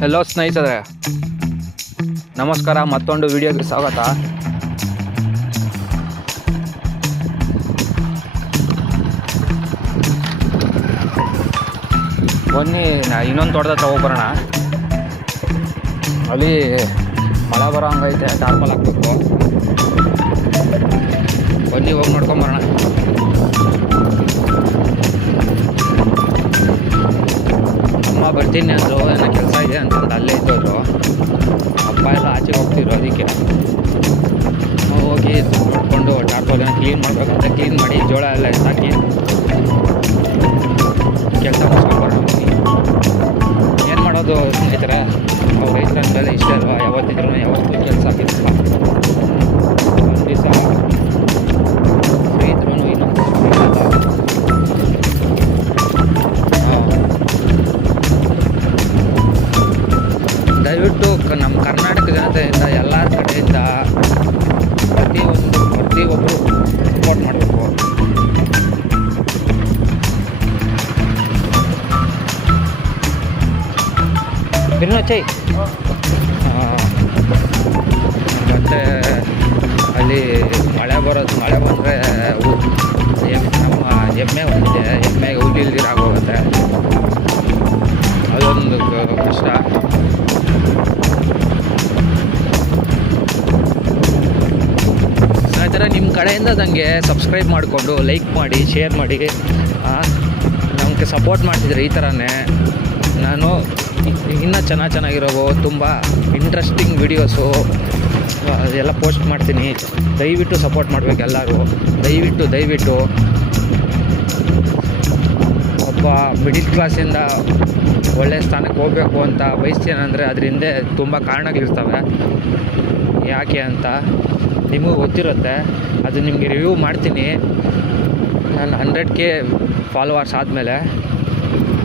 Hello ಸ್ನೇಹಿತರೆ, ನಮಸ್ಕಾರ. ಮತ್ತೊಂದು ವಿಡಿಯೋಗೆ ಸ್ವಾಗತ. ಬನ್ನಿ ಇನ್ನೊಂದು ತೋಟದ ಹತ್ರ ಹೋಗ್ಬರೋಣ. ಅಲ್ಲಿ ಮಳೆ ಬರೋ ಹಂಗೈತೆ, ಟಾರ್ಪಲ್ ಹಾಕ್ಬೇಕು. ಬನ್ನಿ ಹೋಗಿ ನೋಡ್ಕೊಂಬರೋಣ. ಅಮ್ಮ ಬರ್ತೀನಿ ಅಂದರು, ಏನೋ ಕೆಲಸ ಇದೆ ಅಂತಂದು ಅಲ್ಲೇ ಇದ್ದವರು. ಅಪ್ಪ ಎಲ್ಲ ಆಚೆಗೆ ಹೋಗ್ತಿದ್ರು, ಅದಕ್ಕೆ ಹೋಗಿ ನೋಡಿಕೊಂಡು ಟಾರ್ಪಲ್ ಕ್ಲೀನ್ ಮಾಡಬೇಕಂತ ಕ್ಲೀನ್ ಮಾಡಿ ಜೋಳ ಎಲ್ಲ ಎತ್ತಾಕಿ ಕೆಲಸ ಮುಗಿಸ್ಕೊಂಡು ಏನು ಮಾಡೋದು ಸ್ನೇಹಿತರೆ. ಅವ್ರು ರೈತರ ಅಂತೆಲ್ಲ ಇಷ್ಟ ಅಲ್ವಾ, ಯಾವತ್ತಿದ್ರು ಯಾವತ್ತೂ ಕೆಲಸ ಆಗಿರಲ್ಲ. ಒಂದು ದಿವಸ ಫ್ರೀ ಇದ್ರೂ ಇನ್ನೊಂದು ದಯವಿಟ್ಟು ನಮ್ಮ ಕರ್ನಾಟಕ ಜನತೆಯಿಂದ ಎಲ್ಲರ ಕಡೆಯಿಂದ ಪ್ರತಿಯೊಬ್ಬರು ಸಪೋರ್ಟ್ ಮಾಡಬೇಕು. ಚೈ ಮತ್ತು ಅಲ್ಲಿ ಮಳೆ ಬಂದರೆ ನಮ್ಮ ಎಮ್ಮೆ ಒಂದಿದೆ, ಎಮ್ಮೆಗೆ ಹುಲ್ಲಿಲ್ದಿರಾಗೋಗುತ್ತೆ. ಅದೊಂದು ಕಷ್ಟ. ಸ್ನೇಹಿತರೆ, ನಿಮ್ಮ ಕಡೆಯಿಂದ ನನಗೆ ಸಬ್ಸ್ಕ್ರೈಬ್ ಮಾಡಿಕೊಂಡು ಲೈಕ್ ಮಾಡಿ, ಶೇರ್ ಮಾಡಿ, ನಮಗೆ ಸಪೋರ್ಟ್ ಮಾಡ್ತಿದ್ರೆ ಈ ಥರನೇ ನಾನು ಇನ್ನೂ ಚೆನ್ನಾಗಿರೋ ತುಂಬ ಇಂಟ್ರೆಸ್ಟಿಂಗ್ ವಿಡಿಯೋಸು ಎಲ್ಲ ಪೋಸ್ಟ್ ಮಾಡ್ತೀನಿ. ದಯವಿಟ್ಟು ಸಪೋರ್ಟ್ ಮಾಡಬೇಕು ಎಲ್ಲರೂ. ದಯವಿಟ್ಟು ಒಬ್ಬ ಮಿಡಿಲ್ ಕ್ಲಾಸಿಂದ ಒಳ್ಳೆಯ ಸ್ಥಾನಕ್ಕೆ ಹೋಗಬೇಕು ಅಂತ ಬಯಸ್ತೀನಂದರೆ ಅದ್ರ ಹಿಂದೆ ತುಂಬ ಕಾರಣಗಳಿರ್ತವೆ. ಯಾಕೆ ಅಂತ ನಿಮಗೂ ಗೊತ್ತಿರುತ್ತೆ. ಅದು ನಿಮಗೆ ರಿವ್ಯೂ ಮಾಡ್ತೀನಿ ನಾನು 100K ಫಾಲೋವರ್ಸ್ ಆದಮೇಲೆ.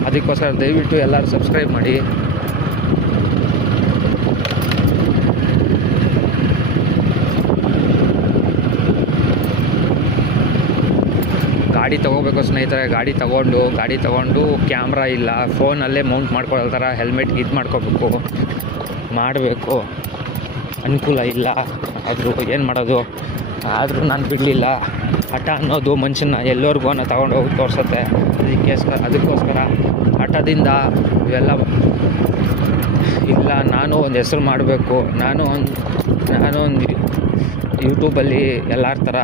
ಅದಕ್ಕೋಸ್ಕರ ದಯವಿಟ್ಟು ಎಲ್ಲರೂ ಸಬ್ಸ್ಕ್ರೈಬ್ ಮಾಡಿ. ಗಾಡಿ ತೊಗೋಬೇಕು ಸ್ನೇಹಿತರೆ. ಗಾಡಿ ತೊಗೊಂಡು ಕ್ಯಾಮ್ರಾ ಇಲ್ಲ, ಫೋನಲ್ಲೇ ಮೌಂಟ್ ಮಾಡ್ಕೊಳ್ಳೋ ಥರ ಹೆಲ್ಮೆಟ್ ಇದು ಮಾಡಬೇಕು. ಅನುಕೂಲ ಇಲ್ಲ, ಆದರೂ ಏನು ಮಾಡೋದು. ಆದರೂ ನಾನು ಬಿಡಲಿಲ್ಲ. ಹಠ ಅನ್ನೋದು ಮನುಷ್ಯನ ಎಲ್ಲರಿಗೂ ತಗೊಂಡು ಹೋಗಿ ತೋರಿಸುತ್ತೆ. ಅದಕ್ಕೋಸ್ಕರ ಹಠದಿಂದ ಇವೆಲ್ಲ ಇಲ್ಲ. ನಾನು ಒಂದು ಹೆಸರು ಮಾಡಬೇಕು, ನಾನು ಒಂದು ಯೂಟ್ಯೂಬಲ್ಲಿ ಎಲ್ಲರ ಥರ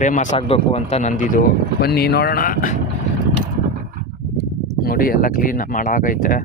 ಫೇಮಸ್ ಆಗಬೇಕು ಅಂತ ನಂದಿದ್ದು. ಬನ್ನಿ ನೋಡೋಣ. ನೋಡಿ, ಎಲ್ಲ ಕ್ಲೀನ್ ಮಾಡಾಗೈತೆ.